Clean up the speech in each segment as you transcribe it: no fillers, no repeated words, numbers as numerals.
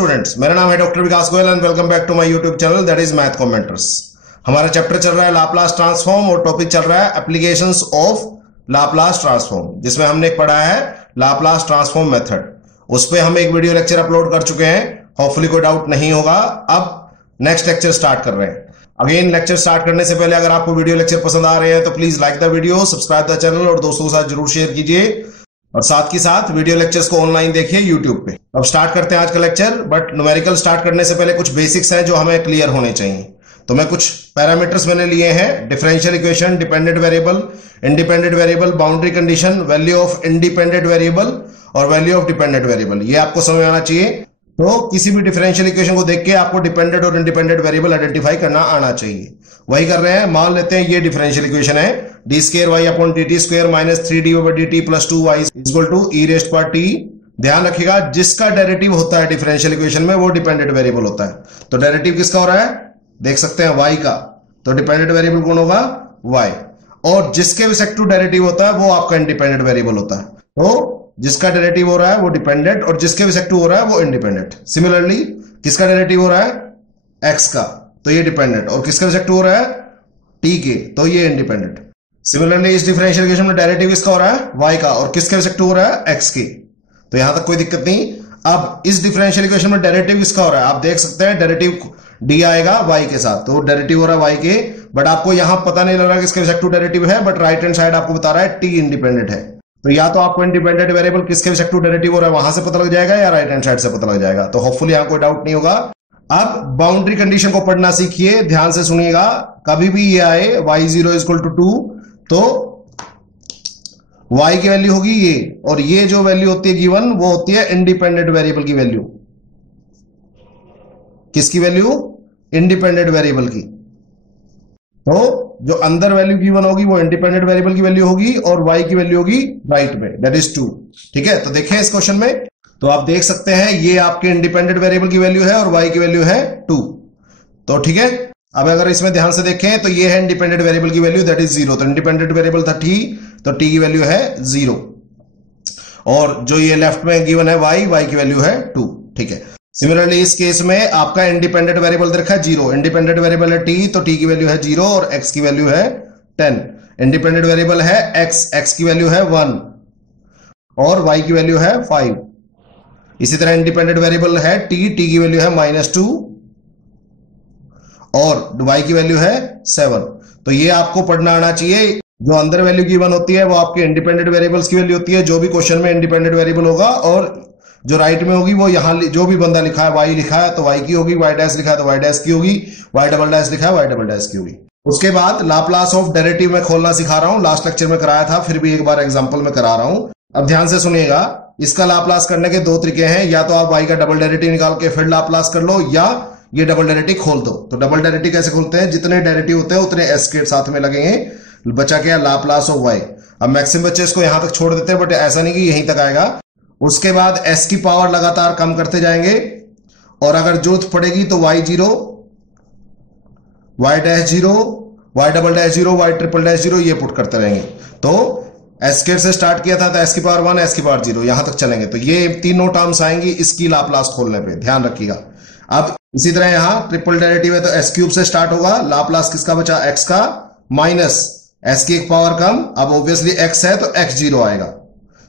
Students, मेरा नाम है doctor Vikas Goyal and welcome back to my YouTube channel that is math commenters. हमारा chapter चल रहा है लाप्लास ट्रांसफॉर्म और टॉपिक चल रहा है एप्लीकेशंस ऑफ लाप्लास ट्रांसफॉर्म, जिसमें हमने पढ़ा है लाप्लास ट्रांसफॉर्म मेथड। उस पर हम एक वीडियो लेक्चर अपलोड कर चुके हैं, होपफुली कोई डाउट नहीं होगा। अब नेक्स्ट लेक्चर स्टार्ट कर रहे हैं। अगेन लेक्चर स्टार्ट करने से पहले अगर आपको वीडियो लेक्चर पसंद आ रहे हैं तो please like the video, subscribe the channel और दोस्तों के साथ जरूर शेयर कीजिए और साथ ही साथ वीडियो लेक्चर्स को ऑनलाइन देखिए यूट्यूब पे। अब स्टार्ट करते हैं आज का लेक्चर, बट न्यूमेरिकल स्टार्ट करने से पहले कुछ बेसिक्स हैं जो हमें क्लियर होने चाहिए। तो मैं कुछ पैरामीटर्स मैंने लिए हैं, differential equation, dependent variable, independent variable, boundary condition, value of independent variable और वैल्यू ऑफ डिपेंडेंट वेरिएबल। ये आपको समझ आना चाहिए। तो किसी भी डिफरेंशियल इक्वेशन को देख के आपको डिपेंडेंट और इंडिपेंडेंट वेरिएबल आइडेंटिफाई करना आना चाहिए। वही कर रहे हैं। मान लेते हैं ये डिफरेंशियल इक्वेशन है, d square y upon d t square minus 3d over d t plus 2y equal to e raised power t. ध्यान रखिएगा, जिसका डेरिवेटिव होता है डिफरेंशियल इक्वेशन में वो डिपेंडेंट वेरिएबल होता है। तो डेरिवेटिव किसका हो रहा है, देख सकते हैं y का, तो डिपेंडेंट वेरिएबल कौन होगा, y। और जिसके रिस्पेक्टिव डेरिवेटिव होता है वो आपका इंडिपेंडेंट वेरिएबल होता है। तो जिसका डेरिवेटिव हो रहा है वो डिपेंडेंट और जिसके रिस्पेक्टिव हो रहा है वो इंडिपेंडेंट। सिमिलरली किसका डेरिवेटिव हो रहा है x का, तो ये डिपेंडेंट, और किसका रिस्पेक्टिव हो रहा है t के, तो ये इंडिपेंडेंट। सिमिलरली इस डिफरेंशियल इक्वेशन में डेरिवेटिव किसका हो रहा है y का, और किसके रिस्पेक्टिव हो रहा है x के, तो यहां तक कोई दिक्कत नहीं। अब इस डिफरेंशियल इक्वेशन में डेरिवेटिव किसका हो रहा है, आप देख सकते हैं डेरिवेटिव d आएगा y के साथ, तो डेरिवेटिव हो रहा है y के, बट आपको यहां पता नहीं लग रहा किसके रिस्पेक्टिव डेरिवेटिव है, बट राइट हैंड साइड आपको बता रहा है t इंडिपेंडेंट है। तो या तो आपको इंडिपेंडेंट वेरिएबल किसके रिस्पेक्टिव डेरिवेटिव हो रहा है वहां से पता लग जाएगा या राइट हैंड साइड से पता लग जाएगा। तो होपफुली यहां कोई डाउट नहीं होगा। अब बाउंड्री कंडीशन को पढ़ना सीखिए, ध्यान से सुनिएगा। कभी भी ये आए y0 इक्वल टू 2 तो y की वैल्यू होगी ये, और ये जो वैल्यू होती है गिवन वो होती है इंडिपेंडेंट वेरिएबल की वैल्यू। किसकी वैल्यू, इंडिपेंडेंट वेरिएबल की। तो जो अंदर वैल्यू गिवन होगी वो इंडिपेंडेंट वेरिएबल की वैल्यू होगी और y की वैल्यू होगी राइट में, दैट इज 2। ठीक है, तो देखें इस क्वेश्चन में, तो आप देख सकते हैं ये आपके इंडिपेंडेंट वेरिएबल की वैल्यू है और y की वैल्यू है 2। तो ठीक है, अब अगर इसमें ध्यान से देखें तो ये है इंडिपेंडेंट वेरिएबल की वैल्यू दैट इज 0। तो इंडिपेंडेंट वेरिएबल था t, तो t की वैल्यू है 0, और जो ये लेफ्ट में गिवन है y की वैल्यू है 2। ठीक है, सिमिलरली इस केस में आपका इंडिपेंडेंट वेरिएबल रखा है 0, इंडिपेंडेंट वेरिएबल है t, तो t की वैल्यू है 0 और x की वैल्यू है 10। इंडिपेंडेंट वेरिएबल है x की वैल्यू है 1 और y की वैल्यू है 5। इसी तरह इंडिपेंडेंट वेरिएबल है t की वैल्यू है -2 और y की वैल्यू है 7। तो ये आपको पढ़ना आना चाहिए। जो अंदर वैल्यू गिवन होती है वो आपके इंडिपेंडेंट वेरिएबल्स की वैल्यू होती है, जो भी क्वेश्चन में इंडिपेंडेंट वेरिएबल होगा, और जो राइट में होगी वो यहां जो भी बंदा लिखा है y लिखा है तो y की होगी, y डैश लिखा है तो y डैश की होगी, y डबल डैश लिखा है y डबल डैश की होगी। उसके बाद लाप्लास ऑफ डेरिवेटिव में खोलना सिखा रहा हूं, लास्ट लेक्चर में कराया था, फिर भी एक बार एग्जांपल में करा रहा हूं। अब ध्यान से सुनिएगा, इसका लाप्लास करने के दो तरीके हैं, या तो आप y का डबल डेरिवेटिव निकाल के फिर लाप्लास कर लो, या ये डबल डेरिवेटिव खोल दो। तो डबल डेरिवेटिव कैसे खोलते हैं, जितने डेरिवेटिव होते हैं उतने s के साथ में लगेंगे, बचा क्या लाप्लास ऑफ y। अब मैक्सिमम बच्चे इसको यहां तक छोड़ देते हैं, बट ऐसा नहीं कि यहीं तक आएगा। उसके बाद s की पावर लगातार कम करते जाएंगे, और अगर जरूरत पड़ेगी तो y0, y dash 0, y double dash 0, y triple dash 0 ये पुट करते रहेंगे। तो s से स्टार्ट किया था तो s की पावर 1, s की पावर 0 यहां तक चलेंगे। तो ये तीनों टर्म्स आएंगी इसकी लाप्लास खोलने पे, ध्यान रखिएगा। अब इसी तरह यहां ट्रिपल डेरिवेटिव है तो s क्यूब से स्टार्ट होगा, लाप्लास किसका बचा, x का, माइनस s की एक पावर कम, अब ऑब्वियसली x है तो x0 आएगा।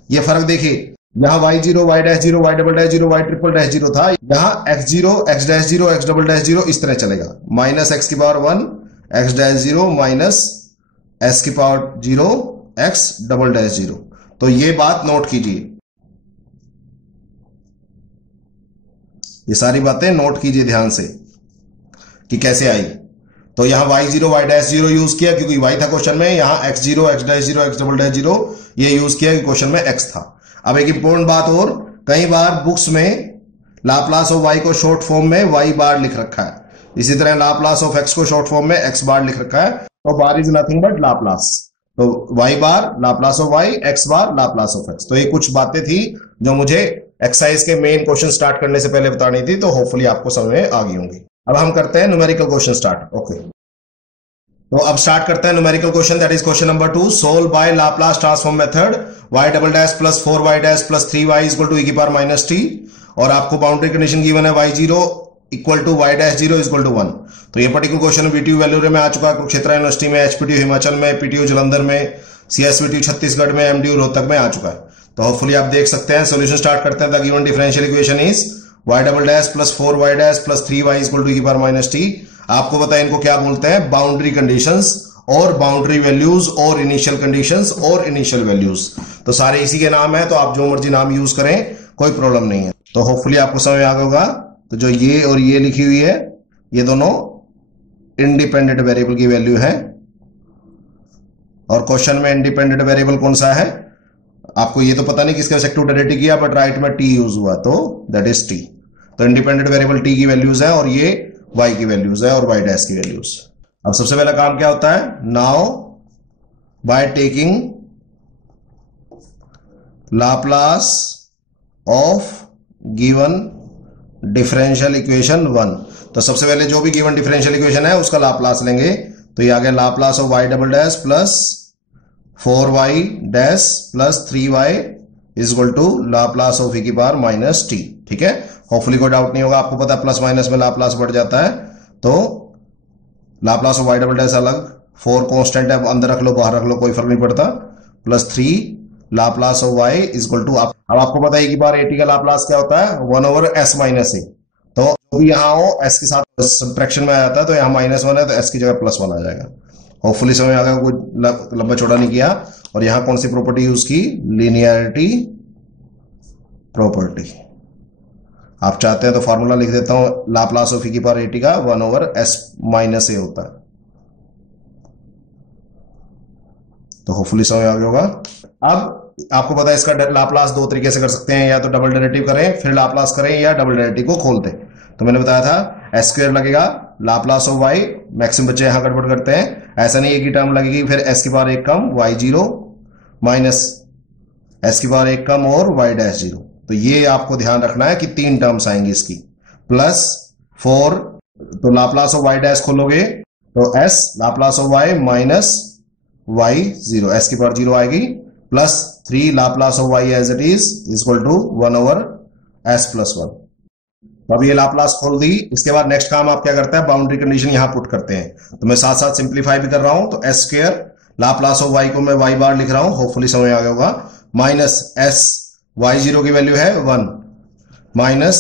ये फर्क देखिए, यहां y0, y dash 0, y double dash 0, y triple dash 0 था, यहां x0, x dash 0, x double dash 0 इस तरह चलेगा, माइनस x की power 1, x dash 0 minus s की पावर 0, x डबल डैश 0। तो ये बात नोट कीजिए, ये सारी बातें नोट कीजिए ध्यान से कि कैसे आई। तो यहां y0, y डैश 0 यूज किया क्योंकि y था क्वेश्चन में, यहां x0, x dash 0, x double dash 0 ये यूज किया क्योंकि क्वेश्चन में x था। अब एक इंपॉर्टेंट बात और, कई बार बुक्स में लाप्लास ऑफ y को शॉर्ट फॉर्म में y बार लिख रखा है, इसी तरह लाप्लास ऑफ x को शॉर्ट फॉर्म में x बार लिख रखा है। तो bar is nothing but Laplace, तो y bar Laplace of y, x bar Laplace of x। तो ये कुछ बातें थी जो मुझे एक्सरसाइज के मेन क्वेश्चन स्टार्ट करने से पहले बतानी थी, तो होपफुली आपको समझ में आ गई होंगी। अब हम करते हैं न्यूमेरिकल क्वेश्चन स्टार्ट। ओके, तो अब स्टार्ट करते हैं numerical question, that is question number 2। Solve by Laplace transform method y double dash plus 4y dash plus 3y equal to e की पावर माइनस t और आपको बाउंड्री कंडीशन गिवन है y0 equal to y'0 equal to 1। तो ये particular question BTU वैल्यूरे में आ चुका है, Kurukshetra university में, एचपीटीयू हिमाचल में, पीटीयू जलंधर में, सीएसवीटीयू छत्तीसगढ़ में, एमडीयू रोहतक में आ चुका है। तो होपफुली आप देख सकते हैं। सोल्यूशन स्टार्ट करते हैं। The given differential equation is y' plus 4y' plus 3y equal to e की पावर माइनस t। आपको पता है इनको क्या बोलते हैं, बाउंड्री कंडीशंस और बाउंड्री वैल्यूज और इनिशियल कंडीशंस और इनिशियल वैल्यूज। तो सारे इसी के नाम है, तो आप जो मर्जी नाम यूज करें, कोई प्रॉब्लम नहीं है। तो होपफुली आपको समझ आ गया होगा। तो जो ये और ये लिखी हुई है, ये दोनों इंडिपेंडेंट वेरिएबल की वैल्यू है। और क्वेश्चन में इंडिपेंडेंट वेरिएबल कौन सा है आपको ये तो पता नहीं किसके रेस्पेक्टिव डेरिवेटिव किया, बट राइट में टी यूज हुआ, तो दैट इज टी। तो इंडिपेंडेंट वेरिएबल टी की वैल्यूज है और ये y की वैल्यूज है और y' की वैल्यूज। अब सबसे पहला काम क्या होता है, now by taking Laplace of given differential equation 1। तो सबसे पहले जो भी गिवन डिफरेंशियल इक्वेशन है उसका लाप्लास लेंगे। तो ये आ गया Laplace of y' plus 4y' plus 3y is equal to Laplace of e की पावर माइनस t। ठीक है, होपफुली कोई डाउट नहीं होगा। आपको पता है प्लस माइनस में लाप्लास बढ़ जाता है। तो लाप्लास ऑफ y' अलग, 4 कांस्टेंट है, अंदर रख लो बाहर रख लो कोई फर्क नहीं पड़ता, plus 3 Laplace of y is equal to, अब आपको पता है e की पावर at का लाप्लास क्या होता है, 1/s माइनस a। तो जो भी यहां हो s के साथ सब्ट्रैक्शन में आ जाता है, तो यहां -1 है तो s की जगह +1 आ जाएगा। होपफुली समझ आ गया, कोई लंबा चौड़ा नहीं किया। और यहां कौन सी प्रॉपर्टी यूज की, लीनियरिटी प्रॉपर्टी। आप चाहते हैं तो फॉर्मूला लिख देता हूं, लाप्लास ऑफ e की पावर at का 1/s माइनस a होता है। तो होपफुली समझ आ गया होगा। अब आपको पता है इसका लाप्लास दो तरीके से कर सकते हैं, या तो डबल डेरिवेटिव करें फिर लाप्लास करें, या डबल डेरिवेटिव को खोल दें। तो मैंने बताया था s² लगेगा, लाप्लास ऑफ y, मैक्सिमम बच्चे यहां गड़बड़ करते हैं, ऐसा नहीं है कि टर्म लगेगी फिर s की पावर 1 कम y0 माइनस s की पावर 1 कम और y'0। तो ये आपको ध्यान रखना है कि 3 टर्म्स आएंगी इसकी, प्लस 4। तो लाप्लास ऑफ y' खोलोगे तो s Laplace of y minus y0, s की पावर 0 आएगी, plus 3 Laplace of y as it is equal to 1/s plus 1। तो अब ये लाप्लास खोल दी। इसके बाद नेक्स्ट काम आप क्या करते हैं, बाउंड्री कंडीशन यहां पुट करते हैं। तो मैं साथ साथ सिंप्लीफाई भी कर रहा हूं। तो s² लाप्लास ऑफ y को मैं y बार लिख रहा हूं, होपफुली समझ आ गया होगा, माइनस s y0 की वैल्यू है 1, माइनस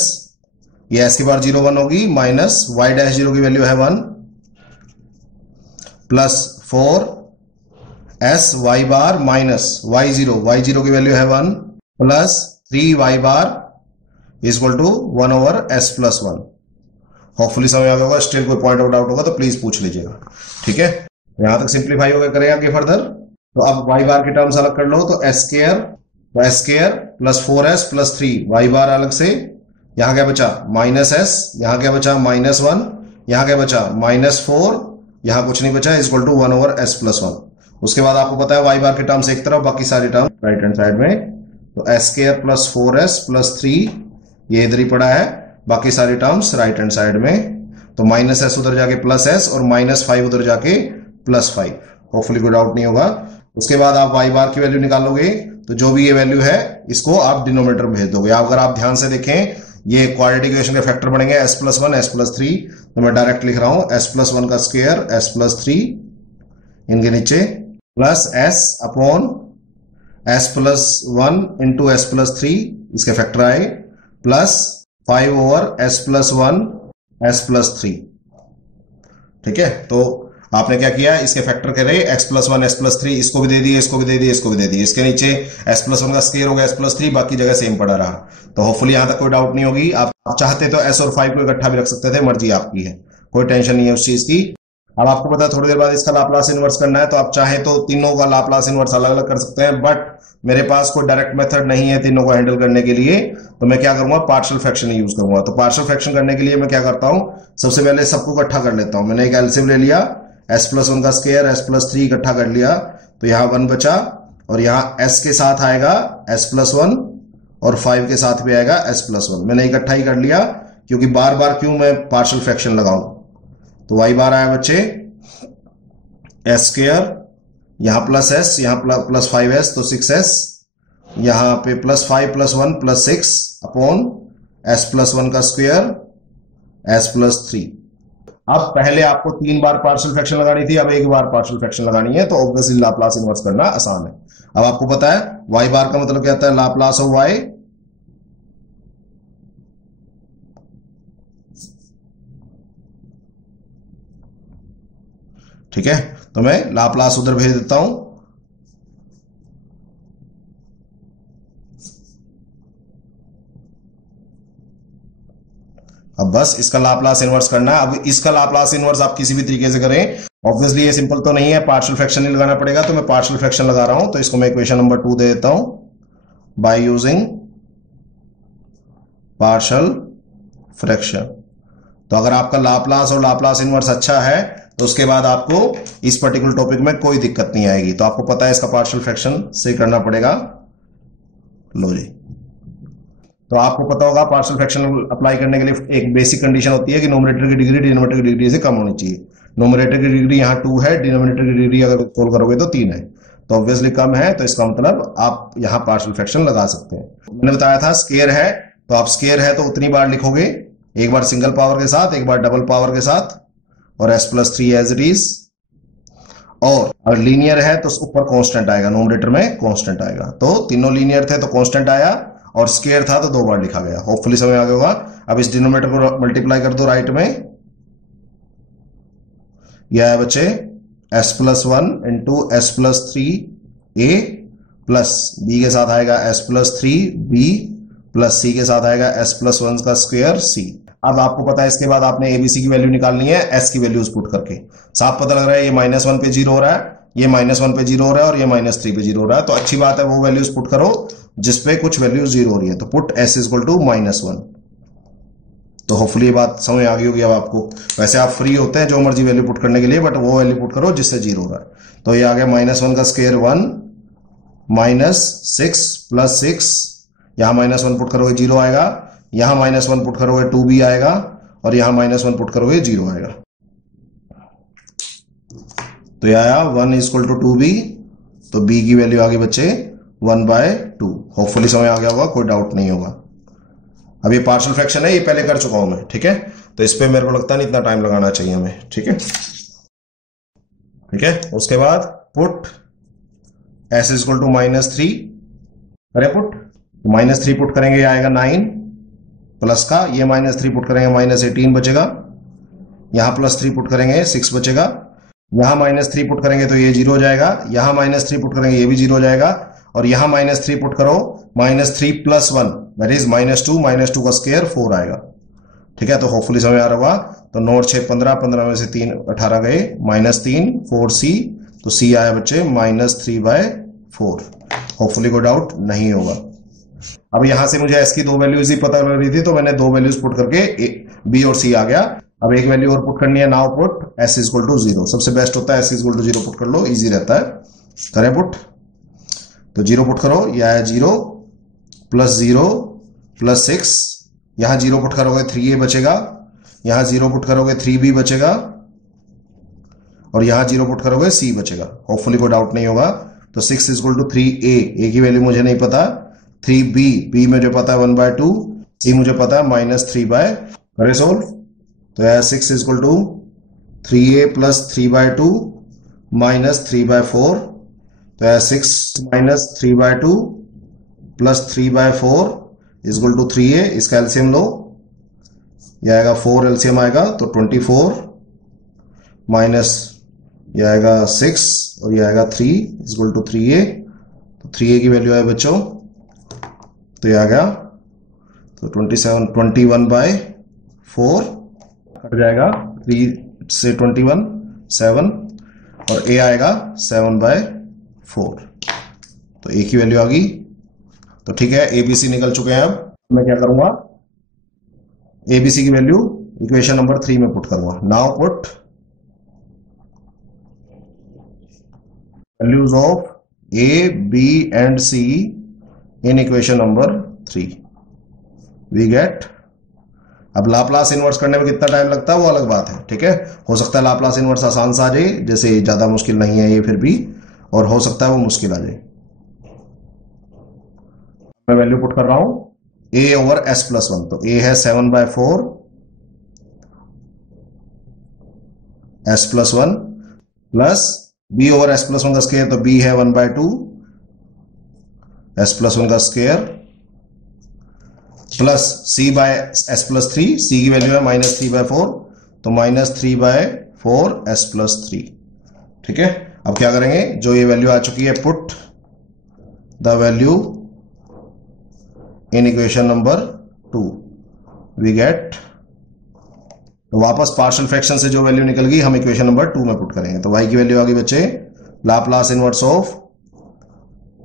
ये s की पावर 0 1 होगी, माइनस y'0 की वैल्यू है 1, plus 4 s y bar minus y0 की वैल्यू है 1, plus 3y bar equal to 1/s plus 1। Hopefully समझ आ गया होगा। स्टिल कोई पॉइंट ऑफ डाउट होगा तो प्लीज पूछ लीजिएगा। ठीक है, यहां तक सिंप्लीफाई हो गया, करें आगे फर्दर। तो अब y बार के टर्म्स अलग कर लो। तो s² plus 4s plus 3 y बार अलग से, यहां क्या बचा -s, यहां क्या बचा -1, यहां क्या बचा -4, यहां कुछ नहीं बचा, इक्वल टू 1/s प्लस 1। उसके बाद आपको पता है y बार के टर्म्स एक तरफ, बाकी सारे टर्म राइट हैंड साइड में। तो s² प्लस 4s प्लस 3 ये इधर ही पड़ा है, बाकी सारे टर्म्स राइट हैंड साइड में। तो -s उधर जाके +s और -5 उधर जाके +5। होपफुली कोई डाउट नहीं होगा। उसके बाद आप y बार की वैल्यू निकालोगे, तो जो भी ये वैल्यू है इसको आप डिनोमिनेटर में भेज दोगे। अगर आप ध्यान से देखें, ये क्वाड्रेटिक इक्वेशन के फैक्टर बनेंगे s प्लस 1 s प्लस 3। तो मैं डायरेक्ट लिख रहा हूं s प्लस 1 का स्क्वायर s प्लस 3 इनके नीचे, plus s upon s plus 1 into s plus 3 इसके फैक्टर आए, plus 5/s plus 1 s plus 3। ठीक है, तो आपने क्या किया, इसके फैक्टर करे x प्लस 1 s प्लस 3, इसको भी दे दिए, इसको भी दे दिए, इसको भी दे दिए। इसके नीचे s प्लस 1 का स्क्वायर हो गया s प्लस 3, बाकी जगह सेम पड़ा रहा। तो होपफुली यहां तक कोई डाउट नहीं होगी। आप चाहते तो s और 5 को इकट्ठा भी रख सकते थे, मर्जी आपकी है, कोई टेंशन नहीं है उस चीज की। अब आपको पता है थोड़ी देर बाद इसका लाप्लास इनवर्स करना है, तो आप चाहें तो तीनों का लाप्लास इनवर्स अलग अलग कर सकते हैं, बट मेरे पास कोई डायरेक्ट मेथड नहीं है तीनों को हैंडल करने के लिए। तो मैं क्या करूंगा, पार्शियल फ्रैक्शन यूज करूंगा। तो पार्शियल फ्रैक्शन करने के लिए मैं क्या करता हूं, सबसे पहले सबको इकट्ठा कर लेता हूं। मैंने एक एलसीएम ले लिया, s प्लस 1 का स्क्वायर s प्लस 3 इकट्ठा कर लिया, तो यहां 1 बचा, और यहां s के साथ आएगा s प्लस 1 और 5 के साथ भी आएगा s प्लस 1। मैंने इकट्ठा ही कर लिया, क्योंकि बार बार क्यों मैं पार्शियल फ्रैक्शन लगाऊं। तो y बार आया बच्चे s², यहां प्लस s, यहां प्लस 5s, तो 6s, यहां पे plus 5 plus 1 plus 6 upon s+1 का स्क्वायर s+3। अब पहले आपको 3 बार पार्शियल फ्रैक्शन लगानी थी, अब एक बार पार्शियल फ्रैक्शन लगानी है, तो ऑब्वियसली लाप्लास इन्वर्स करना आसान है। अब आपको पता है y बार का मतलब क्या होता है, लाप्लास ऑफ y, ठीक है। तो मैं लाप्लास उधर भेज देता हूं। अब बस इसका लाप्लास इन्वर्स करना है। अब इसका लाप्लास इन्वर्स आप किसी भी तरीके से करें, ऑब्वियसली ये सिंपल तो नहीं है, पार्शियल फ्रैक्शन ही लगाना पड़ेगा, तो मैं पार्शियल फ्रैक्शन लगा रहा हूं। तो इसको मैं इक्वेशन नंबर 2 दे देता हूं, बाय यूजिंग पार्शियल फ्रैक्शन। तो अगर आपका लाप्लास और लाप्लास इन्वर्स अच्छा है तो उसके बाद आपको इस पर्टिकुलर टॉपिक में कोई दिक्कत नहीं आएगी। तो आपको पता है इसका पार्शियल फ्रैक्शन से करना पड़ेगा। लो जी, तो आपको पता होगा पार्शियल फ्रैक्शन अप्लाई करने के लिए एक बेसिक कंडीशन होती है कि नोमिनेटर की डिग्री डिनोमिनेटर की डिग्री से कम होनी चाहिए। नोमिनेटर की डिग्री यहाँ 2 है, डिनोमिनेटर की डिग्री अगर सोल्व करोगे तो 3 है, तो ऑब्वियसली कम है, तो इसका मतलब आप यहाँ पार्शियल फ्रैक्शन लगा सकते हैं। मैंने बताया था स्क्वायर है, तो आप स्क्वायर है तो उतनी बार लिखोगे, एक बार सिंगल पावर के साथ, एक बार डबल पावर के साथ, और s+3 एज इट इज। और अगर लीनियर है तो ऊपर कांस्टेंट आएगा, नोमिनेटर में कांस्टेंट आएगा। तो तीनों लीनियर थे तो कांस्टेंट आया, और स्क्वायर था तो 2 बार लिखा गया। होपफुली समझ आ गया होगा। अब इस डिनोमिनेटर को मल्टीप्लाई कर दो राइट में, यह है बच्चे s+1 into s+3a plus b के साथ आएगा s+3b प्लस c के साथ आएगा s+1 का स्क्वायर c। अब आपको पता है इसके बाद आपने एबीसी की वैल्यू निकालनी है s की वैल्यूज पुट करके। साफ पता लग रहा है ये -1 पे 0 हो रहा है, ये -1 पे 0 हो रहा है, और ये -3 पे 0 हो रहा है। तो अच्छी बात है, वो वैल्यूज पुट करो जिसपे कुछ वैल्यू 0 हो रही है। तो पुट s इक्वल टू -1। तो होपफुली ये बात समझ आ गई होगी अब आपको। वैसे आप फ्री होते हैं जो मर्जी वैल्यू पुट करने के लिए, बट वो वैल्यू पुट करो जिससे 0 हो रहा है। तो ये आ गया -1 का स्क्वायर 1 -6 प्लस 6, यहां -1 पुट करोगे 0 आएगा, यहां -1 पुट करोगे 2b आएगा, और यहां -1 पुट करोगे 0 आएगा। तो यह आया 1 इक्वल टू 2b, तो b की वैल्यू आ गई बच्चे 1/2। होपफुली समझ आ गया होगा, कोई डाउट नहीं होगा। अब ये पार्शियल फ्रैक्शन है, ये पहले कर चुका हूं मैं, ठीक है। तो इस पे मेरे को लगता नहीं इतना टाइम लगाना चाहिए हमें, ठीक है। ठीक है, उसके बाद पुट s इक्वल टू -3, अरे पुट -3 पुट करेंगे, ये आएगा 9 प्लस का, ये -3 पुट करेंगे -18 बचेगा, यहां +3 पुट करेंगे 6 बचेगा, यहां -3 पुट करेंगे तो ये 0 हो जाएगा, यहां -3 पुट करेंगे ये भी 0 हो जाएगा, और यहां -3 पुट करो, -3 + 1 दैट इज -2 का स्क्वायर 4 आएगा, ठीक है। तो होपफुली समझ आ रहा होगा। तो 9 6 15, 15 में से 3 18 गए, -3 4c, तो c आया बच्चे -3/4। होपफुली कोई डाउट नहीं होगा। अब यहां से मुझे s की 2 वैल्यूज ही पता लग रही थी, तो मैंने 2 वैल्यूज पुट करके b और c आ गया। अब एक वैल्यू और पुट करनी है, now put s equal to 0। सबसे बेस्ट होता है s इक्वल टू 0 पुट कर लो, इजी रहता है। करें पुट, तो 0 पुट करो, यह है 0 प्लस 0 प्लस 6, यहां 0 पुट करोगे 3a बचेगा, यहां 0 पुट करोगे 3b बचेगा, और यहां 0 पुट करोगे c बचेगा। होपफुली कोई डाउट नहीं होगा। तो 6 इक्वल टू 3a, a की वैल्यू मुझे नहीं पता, 3b, b मुझे पता है 1/2, c मुझे पता है -3/, करे सोल्व। तो यह 6 इक्वल टू 3a प्लस 3/2 -3/4, तो यह 6 -3/2 प्लस 3/4 इक्वल टू 3a। इसका एलसीएम लो, यह आएगा 4 एलसीएम आएगा, तो 24 माइनस यह आएगा 6, और यह आएगा 3 इक्वल टू 3a। तो 3a की वैल्यू है बच्चों, तो यह आ गया, तो 21/4 कट जाएगा, 3 से 21 7, और a आएगा 7/4। तो a की वैल्यू आ गई। तो ठीक है, एबीसी निकल चुके हैं। अब मैं क्या करूंगा, एबीसी की वैल्यू इक्वेशन नंबर 3 में पुट करूंगा। Now put values of a, b and c in equation number 3 we get. अब लाप्लास इन्वर्स करने में कितना टाइम लगता है वो अलग बात है, ठीक है। हो सकता है लाप्लास इन्वर्स आसान सा आ जाए, जैसे ज्यादा मुश्किल नहीं है ये फिर भी, और हो सकता है वो मुश्किल आ जाए। मैं वैल्यू पुट कर रहा हूं, A over S plus one, तो ए है 7/4 S plus one plus B over S plus one का स्क्वायर, तो बी है 1/2 एस प्लस वन का square plus C by S plus three, C की वैल्यू है -3/4, तो -3/4 एस प्लस थ्री। ठीक है, अब क्या करेंगे, जो ये वैल्यू आ चुकी है, put the value in equation number 2, we get, तो वापस पार्शियल फ्रैक्शन से जो वैल्यू निकल गई हम इक्वेशन नंबर 2 में पुट करेंगे। तो y की वैल्यू आ गई बच्चे Laplace inverse of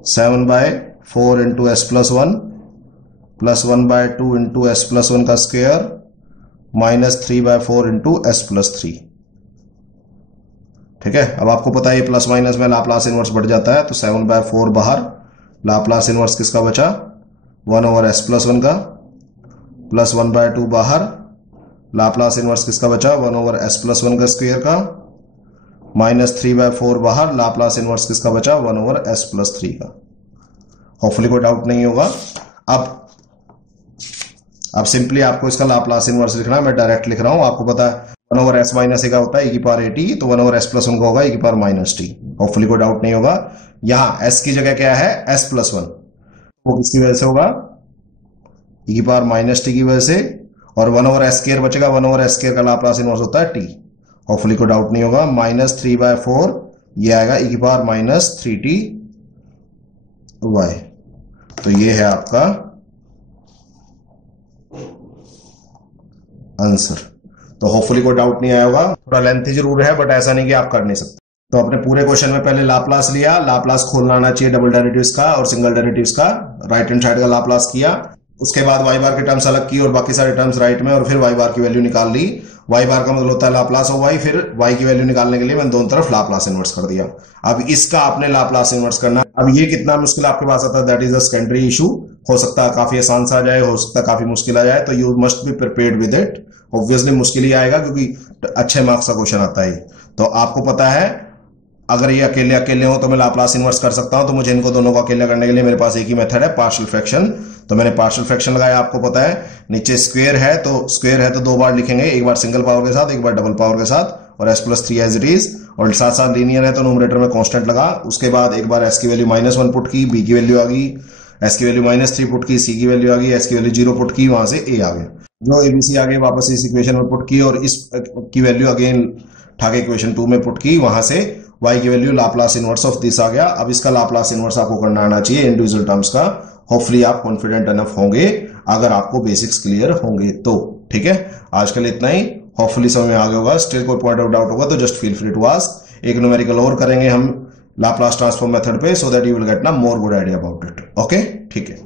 7/4 into S plus one प्लस 1/2 इंटू एस प्लस वन का square -3/4 into S plus three. ठीक है, अब आपको पता है ये प्लस माइनस में लाप्लास इनवर्स बढ़ जाता है, तो 7/4 बाहर, लाप्लास इनवर्स किसका बचा, 1 ओवर एस प्लस वन का, प्लस 1/2 बाहर, लाप्लास इनवर्स किसका बचा, 1 ओवर एस प्लस वन का स्क्वायर का, -3/4 बाहर, लाप्लास इनवर्स किसका बचा, 1 ओवर एस प्लस थ्री का। होपफुली कोई डाउट नहीं होगा। अब सिंपली आपको इसका लाप्लास इनवर्स लिखना है, मैं डायरेक्ट लिख रहा हूं, आपको पता है 1 ओवर एस माइनस ए का होता है e⁻at, तो 1 ओवर एस प्लस वन का होगा e⁻t। होपफुली कोई डाउट नहीं होगा। यहां एस की जगह क्या है, एस प्लस वन, वो किसकी वजह से होगा, e⁻t की वजह से, और 1 ओवर एस स्क्वायर बचेगा, 1 ओवर एस स्क्वायर का लाप्लास इनवर्स होता है t। होपफुली कोई डाउट नहीं होगा। -3/4 ये आएगा e⁻3t y, तो ये है आपका आंसर। तो होपफुली कोई डाउट नहीं आया होगा। थोड़ा लेंथी जरूर है, बट ऐसा नहीं कि आप कर नहीं सकते। तो अपने पूरे क्वेश्चन में पहले लाप्लास लिया, लाप्लास खोलना आना चाहिए डबल डेरिवेटिव्स का और सिंगल डेरिवेटिव्स का, राइट हैंड साइड का लाप्लास किया, उसके बाद वाई बार के टर्म्स अलग किए और बाकी सारे टर्म्स राइट में, और फिर वाई बार की वैल्यू निकाल ली। वाई बार का मतलब होता है लाप्लास ऑफ वाई, फिर वाई की वैल्यू निकालने के लिए मैंने दोनों तरफ लाप्लास इनवर्स कर दिया। अब इसका आपने लाप्लास इनवर्स करना। अब ये कितना मुश्किल आपके पास आता है, that is a secondary issue. हो सकता है काफी आसान सा आ जाए, हो सकता है काफी मुश्किल आ जाए, तो you must be prepared with it. Obviously मुश्किल ही आएगा क्योंकि अच्छे मार्क्स का क्वेश्चन आता है। तो आपको पता है अगर ये अकेले अकेले हो तो मैं लाप्लास इनवर्स कर सकता हूं, तो मुझे इनको दोनों को अकेले करने के लिए मेरे पास एक ही मेथड है, पार्शियल फ्रैक्शन। तो मैंने पार्शियल फ्रैक्शन लगाया, आपको पता है नीचे स्क्वायर है तो 2 बार लिखेंगे, एक बार सिंगल पावर के साथ, एक बार डबल पावर के साथ, और s plus three as it is, और साथ साथ लीनियर है तो नोमरेटर में कांस्टेंट लगा। उसके बाद एक बार एस की वैल्यू -1 पुट की, बी की वैल्यू आ गई, एस की वैल्यू -3 पुट की, सी की वैल्यू आ गई, एस की वैल्यू 0 पुट की, वहां से ए आ गया। जो एबीसी आगे वापस इस इक्वेशन में पुट की और इस की वैल्यू अगेन ठाके इक्वेशन 2 में पुट की, वहां से y की value Laplace inverse of this आ गया। अब इसका लाप्लास इनवर्स आपको करना आना चाहिए इंडिविजुअल टर्म्स का। होपफुली आप कॉन्फिडेंट एनफ होंगे अगर आपको बेसिक्स क्लियर होंगे तो। ठीक है, आज के लिए इतना ही। होपफुली समझ में आ गया होगा। स्टिल कोई पॉइंट ऑफ डाउट होगा तो just feel free to ask. एक न्यूमेरिकल और करेंगे हम लाप्लास ट्रांसफॉर्म मेथड पे, so that you will get ना more good idea about it. Okay, ठीक है।